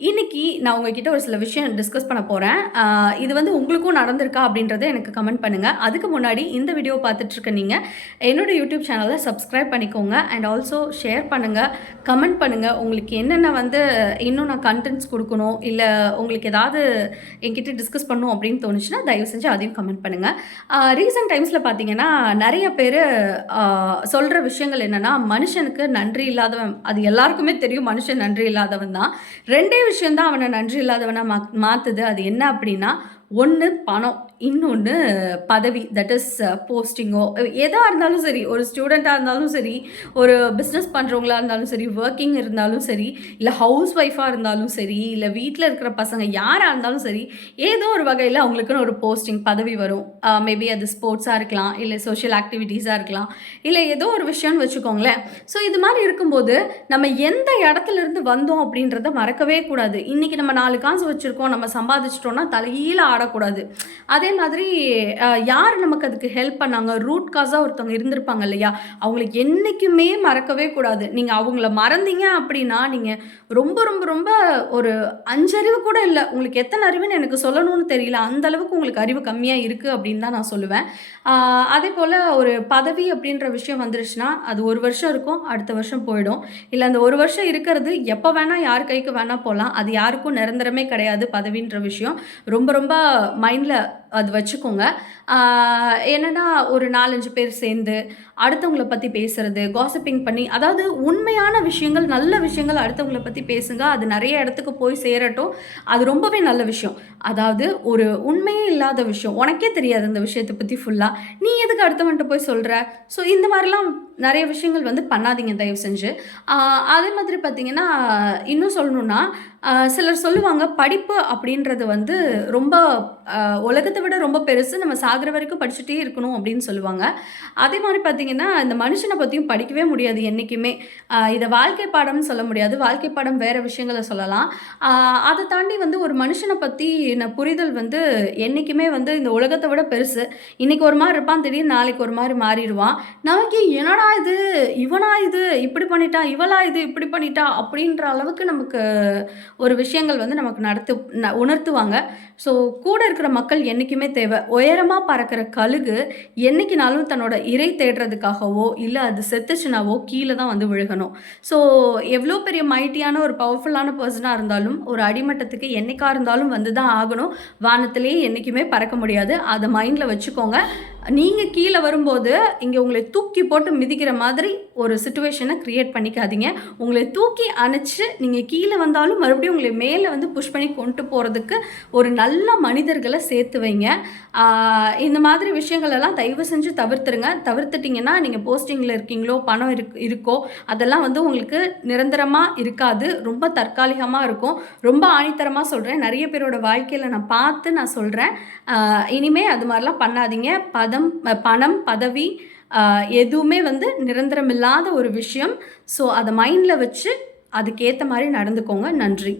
இன்னைக்கு நான் உங்ககிட்ட ஒரு சில விஷயம் டிஸ்கஸ் பண்ண போகிறேன் இது வந்து உங்களுக்கும் நடந்திருக்கா அப்படின்றத எனக்கு கமெண்ட் பண்ணுங்கள் அதுக்கு முன்னாடி இந்த வீடியோ பார்த்துட்ருக்க நீங்கள் என்னோடய யூடியூப் சேனலை சப்ஸ்கிரைப் பண்ணிக்கோங்க. அண்ட் ஆல்சோ ஷேர் பண்ணுங்கள் கமெண்ட் பண்ணுங்கள் உங்களுக்கு என்னென்ன வந்து இன்னும் நான் கண்டென்ட்ஸ் கொடுக்கணும் இல்லை உங்களுக்கு ஏதாவது என்கிட்ட டிஸ்கஸ் பண்ணணும் அப்படின்னு தோணுச்சுன்னா தயவு செஞ்சு அதையும் கமெண்ட் பண்ணுங்கள் ரீசெண்ட் டைம்ஸில் பார்த்தீங்கன்னா நிறைய பேர் சொல்கிற விஷயங்கள் என்னென்னா மனுஷனுக்கு நன்றி இல்லாதவன் அது எல்லாருக்குமே தெரியும் மனுஷன் நன்றி இல்லாதவன் தான். ரெண்டே விஷயந்தான் அவனை நன்றி இல்லாதவனாக மா மாற்றுது அது என்ன அப்படின்னா ஒன்று பணம் இன்னொன்று பதவி தட் இஸ் போஸ்டிங்கோ எதாக இருந்தாலும் சரி ஒரு ஸ்டூடெண்ட்டாக இருந்தாலும் சரி ஒரு பிஸ்னஸ் பண்ணுறவங்களா இருந்தாலும் சரி ஒர்க்கிங் இருந்தாலும் சரி இல்லை ஹவுஸ் ஒய்ஃபாக இருந்தாலும் சரி இல்லை வீட்டில் இருக்கிற பசங்க யாராக இருந்தாலும் சரி ஏதோ ஒரு வகையில் அவங்களுக்குன்னு ஒரு போஸ்டிங் பதவி வரும். Uh, மேபி அது ஸ்போர்ட்ஸாக இருக்கலாம் இல்லை சோஷியல் ஆக்டிவிட்டீஸாக இருக்கலாம் இல்லை ஏதோ ஒரு விஷயம்னு வச்சுக்கோங்களேன். ஸோ இது மாதிரி இருக்கும்போது நம்ம எந்த இடத்துல இருந்து வந்தோம் அப்படின்றத மறக்கவே கூடாது. இன்றைக்கி நம்ம நாலு காசு வச்சுருக்கோம் நம்ம சம்பாதிச்சிட்டோம்னா தலையில ஆடக்கூடாது அதே மாதிரி யார் நமக்கு அதுக்கு ஹெல்ப் பண்ணாங்க? ரூட் காஸாக ஒருத்தவங்க இருந்திருப்பாங்க இல்லையா? அவங்களுக்கு என்றைக்குமே மறக்கவே கூடாது. நீங்கள் அவங்கள மறந்தீங்க அப்படின்னா நீங்கள் ரொம்ப ரொம்ப ரொம்ப ஒரு அஞ்சறிவு கூட இல்லை. உங்களுக்கு எத்தனை அறிவுன்னு எனக்கு சொல்லணும்னு தெரியல. அந்த அளவுக்கு உங்களுக்கு அறிவு கம்மியாக இருக்குது அப்படின்னு தான் நான் சொல்லுவேன். அதே போல் ஒரு பதவி அப்படின்ற விஷயம் வந்துருச்சுன்னா அது ஒரு வருஷம் இருக்கும் அடுத்த வருஷம் போயிடும். இல்லை அந்த ஒரு வருஷம் இருக்கிறது எப்போ வேணால் யார் கைக்கு வேணால் போகலாம் அது யாருக்கும் நிரந்தரமே கிடையாது பதவின்ற விஷயம். ரொம்ப ரொம்ப மைண்டில் அது வச்சுக்கோங்க. என்னென்னா ஒரு நாலஞ்சு பேர் சேர்ந்து அடுத்தவங்கள பற்றி பேசுறது காசிப்பிங் பண்ணி அதாவது உண்மையான விஷயங்கள் நல்ல விஷயங்கள் அடுத்தவங்கள பற்றி பேசுங்க. அது நிறைய இடத்துக்கு போய் சேரட்டும். அது ரொம்பவே நல்ல விஷயம். அதாவது ஒரு உண்மையே இல்லாத விஷயம். உனக்கே தெரியாது அந்த விஷயத்தை பற்றி ஃபுல்லாக நீ எதுக்கு அடுத்தவன்ட்டு போய் சொல்கிற ஸோ இந்த மாதிரிலாம் நிறைய விஷயங்கள் வந்து பண்ணாதீங்க தயவு செஞ்சு. அதே மாதிரி பார்த்தீங்கன்னா இன்னும் சொல்லணும்னா சிலர் சொல்லுவாங்க படிப்பு அப்படின்றது வந்து ரொம்ப உலகத்தை விட ரொம்ப பெருசு நம்ம சாகிற வரைக்கும் படிச்சுட்டே இருக்கணும் அப்படின்னு சொல்லுவாங்க. அதே மாதிரி பார்த்தீங்கன்னா இந்த மனுஷனை பற்றியும் படிக்கவே முடியாது என்றைக்குமே இதை வாழ்க்கை பாடம்னு சொல்ல முடியாது. வாழ்க்கை பாடம் வேறு விஷயங்களை சொல்லலாம். அதை தாண்டி வந்து ஒரு மனுஷனை பற்றி புரிதல் வந்து என்றைக்குமே வந்து இந்த உலகத்தை விட பெருசு. இன்றைக்கி ஒரு மாதிரி இருப்பான் திடீர்னு நாளைக்கு ஒரு மாதிரி மாறிடுவான். நமக்கு என்னடா இது இவனா இது இப்படி பண்ணிட்டா இவளா இது இப்படி பண்ணிட்டா அப்படின்ற அளவுக்கு நமக்கு ஒரு விஷயங்கள் வந்து நமக்கு நடத்து ந- உணர்த்துவாங்க. ஸோ கூட இருக்கிற மக்கள் என்றைக்குமே தேவை. உயரமாக பறக்கிற கழுகு என்னைக்குனாலும் தன்னோட இறை தேடுறதுக்காகவோ இல்லை அது செத்துச்சுனாவோ கீழே தான் வந்து விழுகணும். ஸோ எவ்வளோ பெரிய மைட்டியான ஒரு பவர்ஃபுல்லான பர்சனாக இருந்தாலும் ஒரு அடிமட்டத்துக்கு என்றைக்கா இருந்தாலும் வந்து தான் ஆகணும். வானத்திலேயே என்றைக்குமே பறக்க முடியாது. அதை மைண்டில் வச்சுக்கோங்க. நீங்கள் கீழே வரும்போது இங்கே உங்களை தூக்கி போட்டு மிதிக்கிற மாதிரி ஒரு சுச்சுவேஷனை க்ரியேட் பண்ணிக்காதீங்க. உங்களை தூக்கி அணைச்சி நீங்கள் கீழே வந்தாலும் மறுபடியும் உங்களை மேலே வந்து புஷ் பண்ணி கொண்டு போகிறதுக்கு ஒரு நல்ல மனிதர்களை சேர்த்து வைங்க. இந்த மாதிரி விஷயங்கள் எல்லாம் தயவு செஞ்சு தவிர்த்துருங்க. தவிர்த்துட்டிங்கன்னா நீங்கள் போஸ்டிங்கில் இருக்கீங்களோ பணம் இருக் இருக்கோ அதெல்லாம் வந்து உங்களுக்கு நிரந்தரமாக இருக்காது. ரொம்ப தற்காலிகமாக இருக்கும். ரொம்ப ஆணித்தரமாக சொல்கிறேன் நிறைய பேரோட வாழ்க்கையில் நான் பார்த்து நான் சொல்கிறேன் இனிமேல் அது மாதிரிலாம் பண்ணாதீங்க. பதம் பணம் பதவி எதுவுமே வந்து நிரந்தரம் இல்லாத ஒரு விஷயம். ஸோ அதை மைண்டில் வச்சு அதுக்கேற்ற மாதிரி நடந்துக்கோங்க. நன்றி.